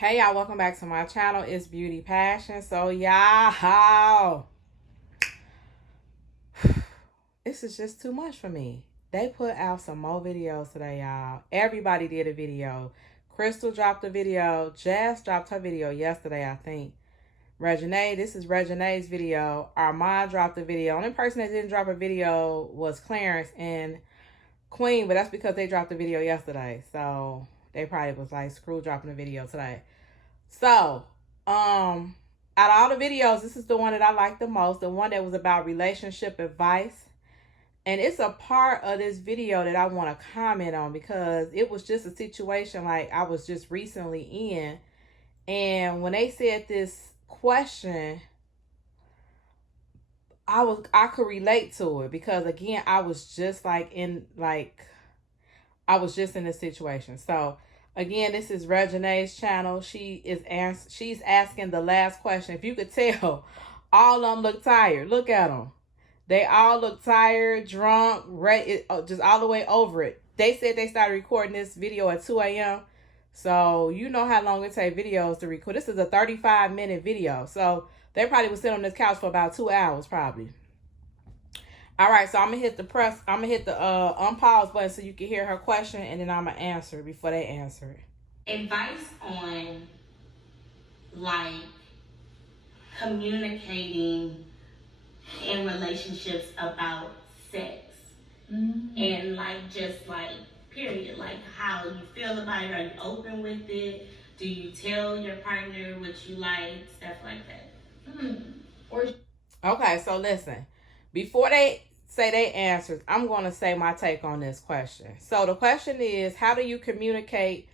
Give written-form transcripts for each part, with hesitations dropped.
Hey y'all, welcome back to my channel. It's Beauty Passion. So y'all, this is just too much for me. They put out some more videos today, y'all. Everybody did a video. Crystal dropped a video. Jazz dropped her video yesterday, I think. REGINAE, this is REGINAE's video. Armon dropped a video. Only person that didn't drop a video was Clarence and Queen, but that's because they dropped the video yesterday. So they probably was like, screw dropping a video today. So, out of all the videos, this is the one that I like the most. The one that was about relationship advice. And it's a part of this video that I want to comment on because it was just a situation like I was just recently in. And when they said this question, I could relate to it because again, I was just in this situation. So again, this is REGINAE's channel. She's asking the last question. If you could tell, all of them look tired. Look at them. They all look tired, drunk, just all the way over it. They said they started recording this video at 2 a.m. So you know how long it takes videos to record. This is a 35-minute video. So they probably was sitting on this couch for about 2 hours probably. All right, so I'm gonna hit the unpause button so you can hear her question, and then I'm gonna answer before they answer it. Advice on like communicating in relationships about sex and just period, like how you feel about it. Are you open with it? Do you tell your partner what you like, stuff like that? Okay, so listen, before they say they answers, I'm going to say my take on this question. So the question is, how do you communicate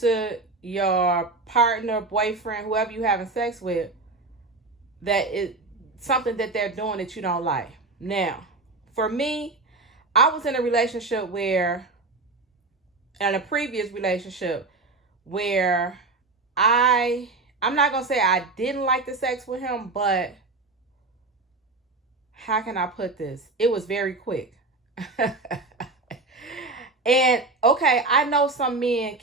to your partner, boyfriend, whoever you having sex with, that is something that they're doing that you don't like? Now, for me, I was in a relationship in a previous relationship where I'm not going to say I didn't like the sex with him, but how can I put this? It was very quick. And okay, I know some men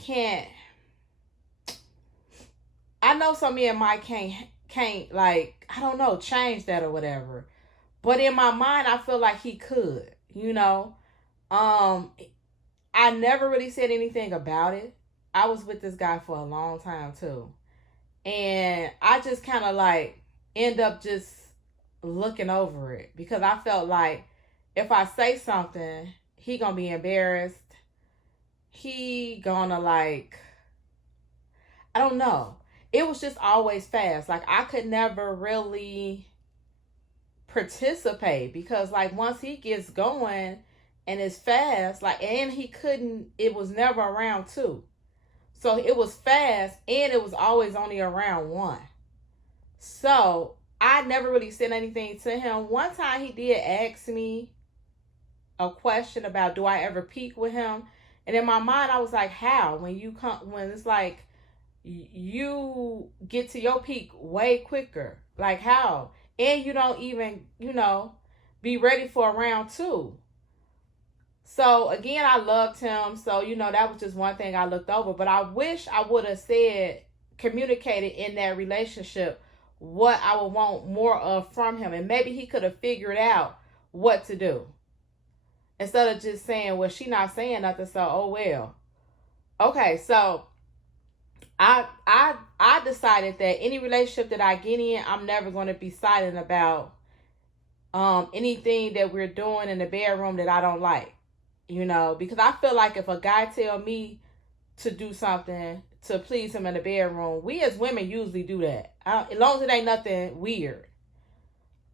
might can't like, I don't know, change that or whatever. But in my mind, I feel like he could, I never really said anything about it. I was with this guy for a long time too. And I just kind of end up just looking over it because I felt like if I say something, he gonna be embarrassed. He gonna I don't know. It was just always fast. Like I could never really participate because once he gets going and it's fast, and it was never around two. So it was fast and it was always only around one. So I never really said anything to him. One time he did ask me a question about do I ever peak with him, and in my mind I was like, how? When it's like you get to your peak way quicker, like how? And you don't even be ready for round two. So again, I loved him, so that was just one thing I looked over. But I wish I would have communicated in that relationship what I would want more of from him, and maybe he could have figured out what to do instead of just saying, well, she not saying nothing, so oh well. Okay, so I decided that any relationship that I get in, I'm never going to be silent about anything that we're doing in the bedroom that I don't like, because I feel like if a guy tell me to do something to please him in the bedroom, we as women usually do that, as long as it ain't nothing weird.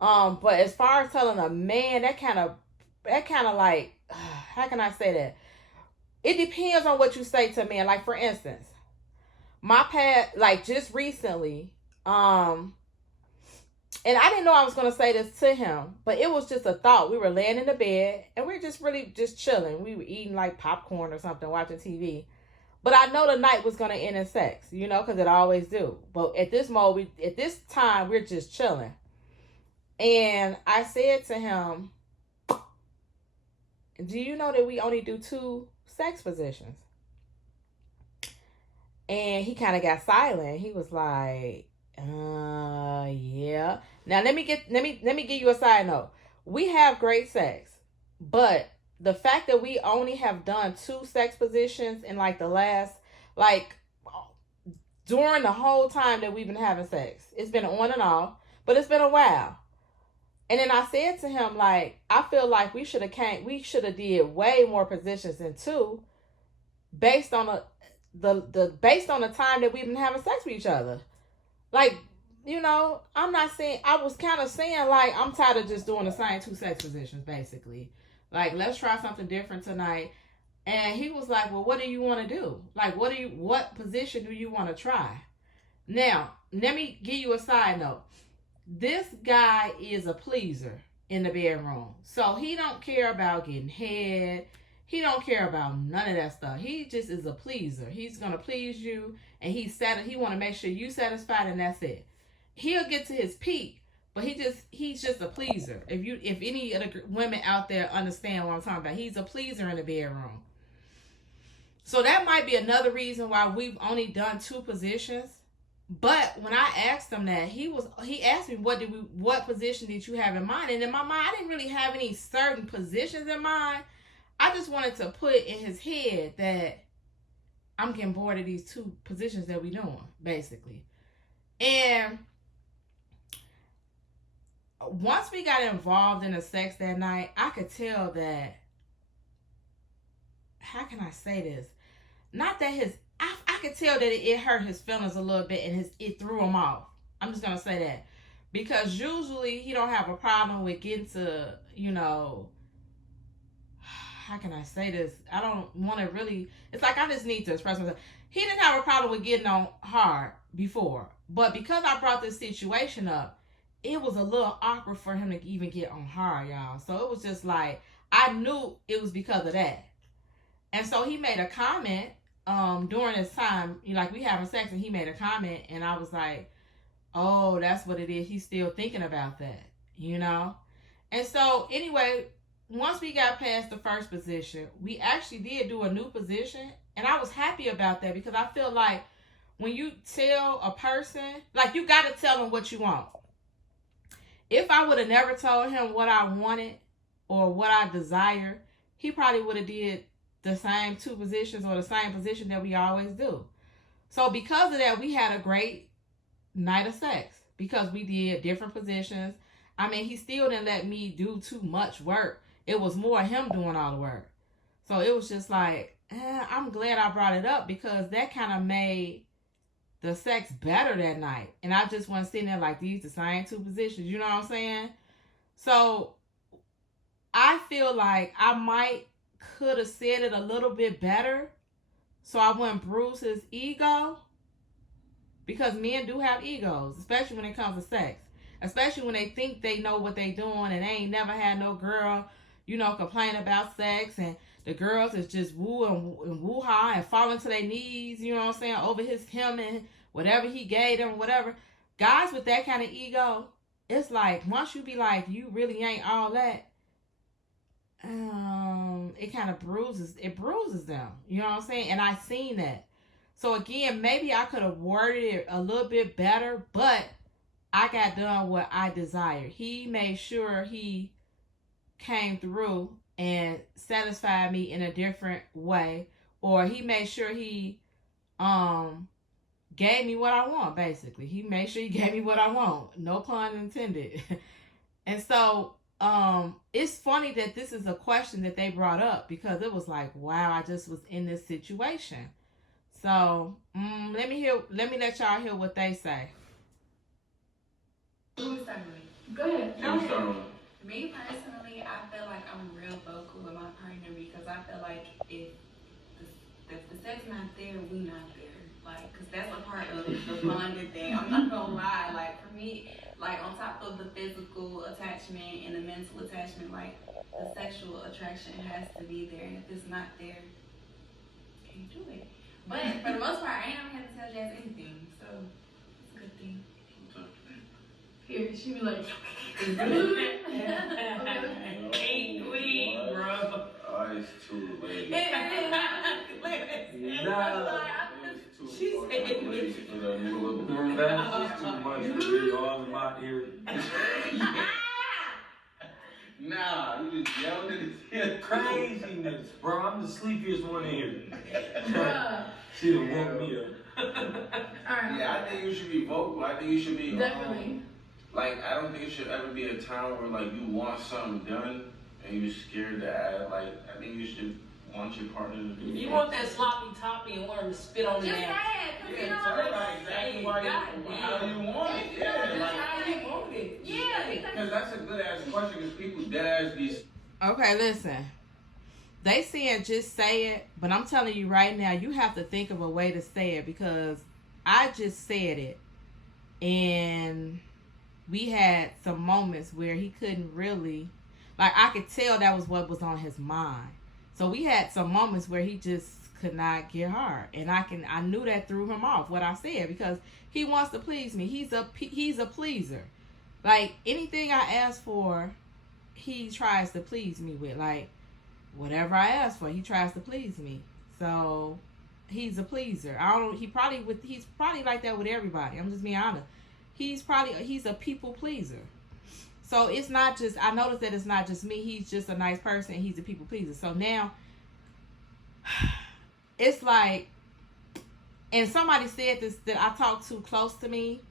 But as far as telling a man, that kind of how can I say that? It depends on what you say to a man. Like for instance, my past, just recently, and I didn't know I was gonna say this to him, but it was just a thought. We were laying in the bed and we were just really just chilling. We were eating popcorn or something, watching TV. But I know the night was gonna end in sex, because it always do. But at this time, we're just chilling. And I said to him, do you know that we only do 2 sex positions? And he kind of got silent. He was like, yeah. Now let me give you a side note. We have great sex, but the fact that we only have done 2 sex positions in like the last, like, during the whole time that we've been having sex, it's been on and off, but it's been a while. And then I said to him, like, I feel like we should have did way more positions than 2, based on based on the time that we've been having sex with each other. Like, I'm not saying, I was kind of saying, like, I'm tired of just doing the same 2 sex positions, basically. Like, let's try something different tonight. And he was like, well, what do you want to do? Like, what position do you want to try? Now, let me give you a side note. This guy is a pleaser in the bedroom. So he don't care about getting head. He don't care about none of that stuff. He just is a pleaser. He's going to please you, and he want to make sure you satisfied, and that's it. He'll get to his peak, but he's just a pleaser. If any of the women out there understand what I'm talking about, he's a pleaser in the bedroom. So that might be another reason why we've only done 2 positions. But when I asked him that, he asked me what position did you have in mind? And in my mind, I didn't really have any certain positions in mind. I just wanted to put in his head that I'm getting bored of these 2 positions that we doing, basically. And once we got involved in the sex that night, I could tell that, how can I say this? Not that I could tell that it hurt his feelings a little bit, and it threw him off. I'm just going to say that. Because usually he don't have a problem with getting to, how can I say this? I don't want to really, it's like I just need to express myself. He didn't have a problem with getting on hard before. But because I brought this situation up, it was a little awkward for him to even get on hard, y'all. So it was just like, I knew it was because of that. And so he made a comment during this time, like we having sex, and he made a comment, and I was like, oh, that's what it is. He's still thinking about that, And so anyway, once we got past the first position, we actually did do a new position, and I was happy about that, because I feel like when you tell a person, like, you got to tell them what you want. If I would have never told him what I wanted or what I desired, he probably would have did the same 2 positions or the same position that we always do. So because of that, we had a great night of sex, because we did different positions. I mean, he still didn't let me do too much work. It was more him doing all the work. So it was just like, I'm glad I brought it up, because that kind of made the sex better that night. And I just wasn't sitting there like, these the same 2 positions. You know what I'm saying? So I feel like I could have said it a little bit better, so I wouldn't bruise his ego, because men do have egos, especially when it comes to sex, especially when they think they know what they doing, and they ain't never had no girl, complain about sex, and the girls is just woo and woo-ha and falling to their knees, over him and whatever he gave them, whatever. Guys with that kind of ego, it's like, once you be like, you really ain't all that, it kind of bruises them. You know what I'm saying? And I seen that. So again, maybe I could have worded it a little bit better, but I got done what I desired. He made sure he came through and satisfied me in a different way, or he made sure he gave me what I want, basically. He made sure he gave me what I want. No pun intended. And so it's funny that this is a question that they brought up, because it was like, wow, I just was in this situation. So let me let y'all hear what they say. Go ahead. Me personally, I feel like I'm real vocal with my partner, because I feel like if the sex not there, we not there. Like, because that's a part of the bonded thing. I'm not gonna lie. Like, for me, like, on top of the physical attachment and the mental attachment, like, the sexual attraction has to be there. And if it's not there, can't do it. But for the most part, I ain't never had to tell Jazz anything, so it's a good thing. Here, she be like, Ain't we, bro? It's too late. It's She said That's just too much for me, all in my ear. Nah, you just yelled at his Craziness, bro. I'm the sleepiest one in here. Bruh. She done woke me up. Alright. Yeah, I think you should be vocal. I think you should be Definitely. Like, I don't think it should ever be a time where like you want something done and you're scared to add. Like, I think you should want your partner to do. You want that sloppy toppy and want him to spit on Just the say ass. it, cause you know Tell what her exactly why how you want it. Yeah, That's like, how you want it. Yeah, because that's a good ass question. Because people dead ass be. Okay, listen. They saying just say it, but I'm telling you right now, you have to think of a way to say it because I just said it, and we had some moments where he couldn't really, like, I could tell that was what was on his mind. So we had some moments where he just could not get hard, and I knew that threw him off what I said because he wants to please me. He's a pleaser. Like, anything I ask for, he tries to please me with. Like, whatever I ask for, he tries to please me. So he's a pleaser. He's probably like that with everybody. I'm just being honest. He's a people pleaser. So it's not just, I noticed that it's not just me. He's just a nice person and he's a people pleaser. So now it's like, and somebody said this that I talked to close to me.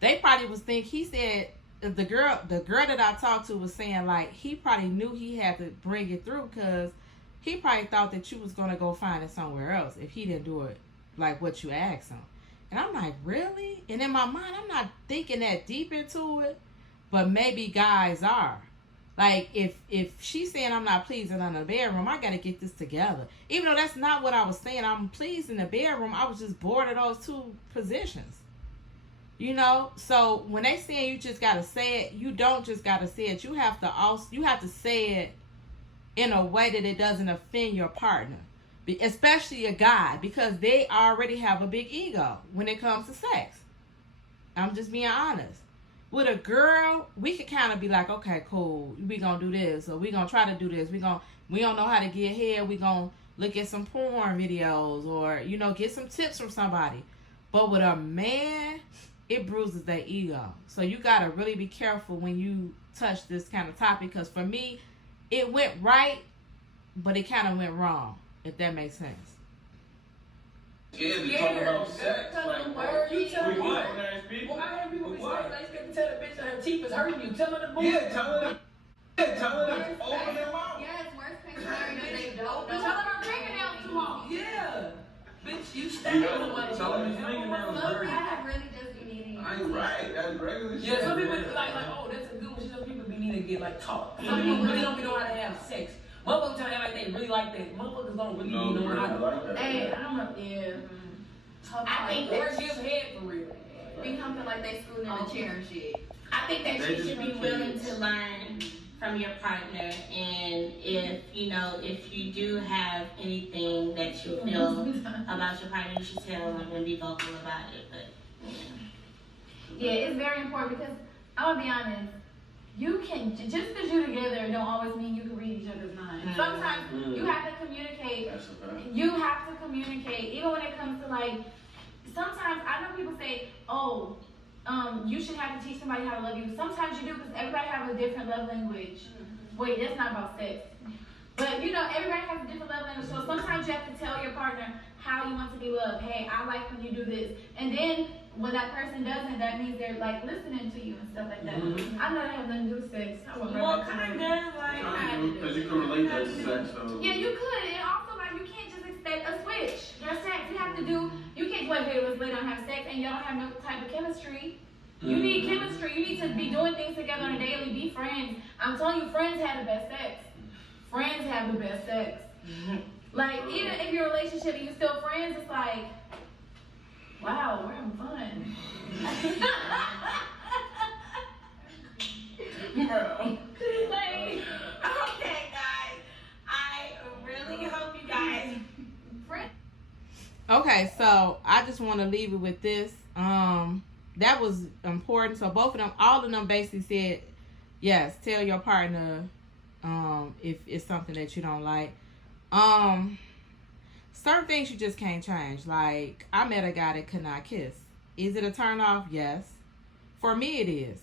They probably was think he said the girl that I talked to was saying like he probably knew he had to bring it through because he probably thought that you was gonna go find it somewhere else if he didn't do it like what you asked him. And I'm like, really? And in my mind, I'm not thinking that deep into it, but maybe guys are. Like, if she's saying I'm not pleasing in the bedroom, I gotta get this together. Even though that's not what I was saying, I'm pleased in the bedroom. I was just bored of those two positions. You know, so when they saying you just gotta say it, you don't just gotta say it. You have to say it in a way that it doesn't offend your partner, especially a guy, because they already have a big ego when it comes to sex. I'm just being honest. With a girl, we could kind of be like, okay, cool, we gonna do this, or we gonna try to do this. We don't know how to get head. We gonna look at some porn videos, or get some tips from somebody. But with a man, it bruises their ego. So you gotta really be careful when you touch this kind of topic, because for me, it went right, but it kind of went wrong, if that makes sense. Scared to talk about sex. Why you telling people? Why? Why have people been scared? Like, scared to tell the bitch that her teeth is hurting you? Tell her the boy. Yeah, tell her to open their mouth. Yes, worst case scenario, they don't. Tell them her fingernails too long. Yeah. Bitch, you stabbing somebody. Tell him his fingernails Some dirty. people really just be needing. I'm right. That's regular shit. Yeah, some people like, oh, that's a good one. Some people be needing to get like taught. Some people really don't know how to have sex. Motherfuckers tell you like they really like that. Motherfuckers don't really know how to like that. Hey, I don't know. Yeah. I think or that give head for real. Be humping like they scooting in a chair and shit. I think that you should be willing to learn from your partner, and if you do have anything that you feel about your partner, you should tell them and be vocal about it. But Yeah, it's very important because I'm gonna be honest. You can just because you're together don't always mean you can read each other's minds. Sometimes you have to communicate. That's a fact. You have to communicate, even when it comes to like. Sometimes I know people say, "Oh, you should have to teach somebody how to love you." Sometimes you do because everybody has a different love language. Wait, that's not about sex. But everybody has a different love language. So sometimes you have to tell your partner how you want to be loved. Hey, I like when you do this. And then when that person doesn't, that means they're like listening to you and stuff like that. I know that has nothing to do with sex. I would well, kind of like. Because you can relate that to sex, so. Yeah, you could. And also, like, you can't just expect a switch. There's sex. You have to do. You can't wait here let's lay down and have sex and y'all don't have no type of chemistry. You need chemistry. You need to be doing things together on a daily. Be friends. I'm telling you, friends have the best sex. Friends have the best sex. Like, even if you're in a relationship and you're still friends, it's like, wow, we're having fun. Bro. Like, okay, guys. I really hope you guys. Okay, so I just want to leave it with this. That was important. So both of them, all of them basically said, yes, tell your partner if it's something that you don't like. certain things you just can't change. Like, I met a guy that could not kiss. Is it a turn off? Yes. For me, it is.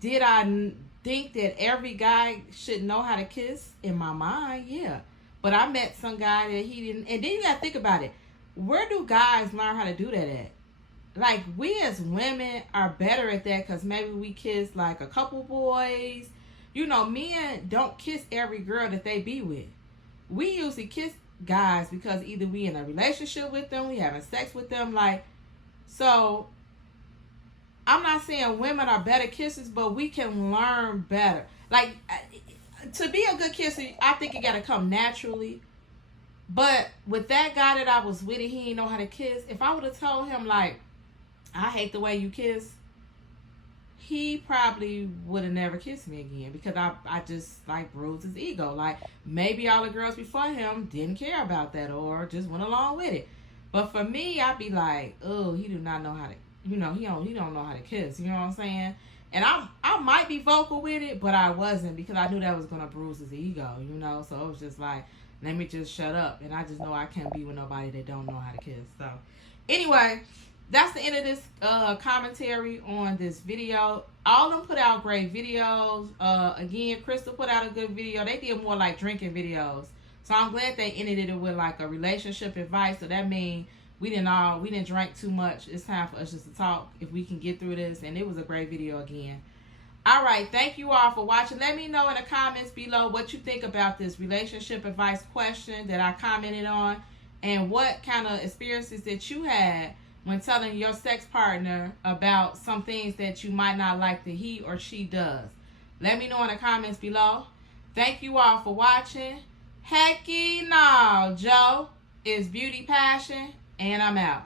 Did I think that every guy should know how to kiss? In my mind, yeah. But I met some guy that he didn't. And then you gotta think about it. Where do guys learn how to do that at? Like, we as women are better at that because maybe we kiss like a couple boys. You know, men don't kiss every girl that they be with. We usually kiss guys because either we in a relationship with them, we having sex with them. Like, so I'm not saying women are better kissers, but we can learn better. Like, to be a good kisser, I think it got to come naturally. But with that guy that I was with, he didn't know how to kiss. If I would have told him, like, I hate the way you kiss, he probably would have never kissed me again because I just, like, bruised his ego. Like, maybe all the girls before him didn't care about that or just went along with it. But for me, I'd be like, oh, he do not know how to, you know, he don't know how to kiss. You know what I'm saying? And I might be vocal with it, but I wasn't because I knew that was going to bruise his ego, you know? So it was just like, let me just shut up. And I just know I can't be with nobody that don't know how to kiss. So anyway, that's the end of this commentary on this video. All of them put out great videos. Again, Crystal put out a good video. They did more like drinking videos. So I'm glad they ended it with like a relationship advice. So that means we didn't drink too much. It's time for us just to talk if we can get through this. And it was a great video again. All right, thank you all for watching. Let me know in the comments below what you think about this relationship advice question that I commented on, and what kind of experiences that you had when telling your sex partner about some things that you might not like that he or she does. Let me know in the comments below. Thank you all for watching. Hecky no, Joe is Beauty Passion, and I'm out.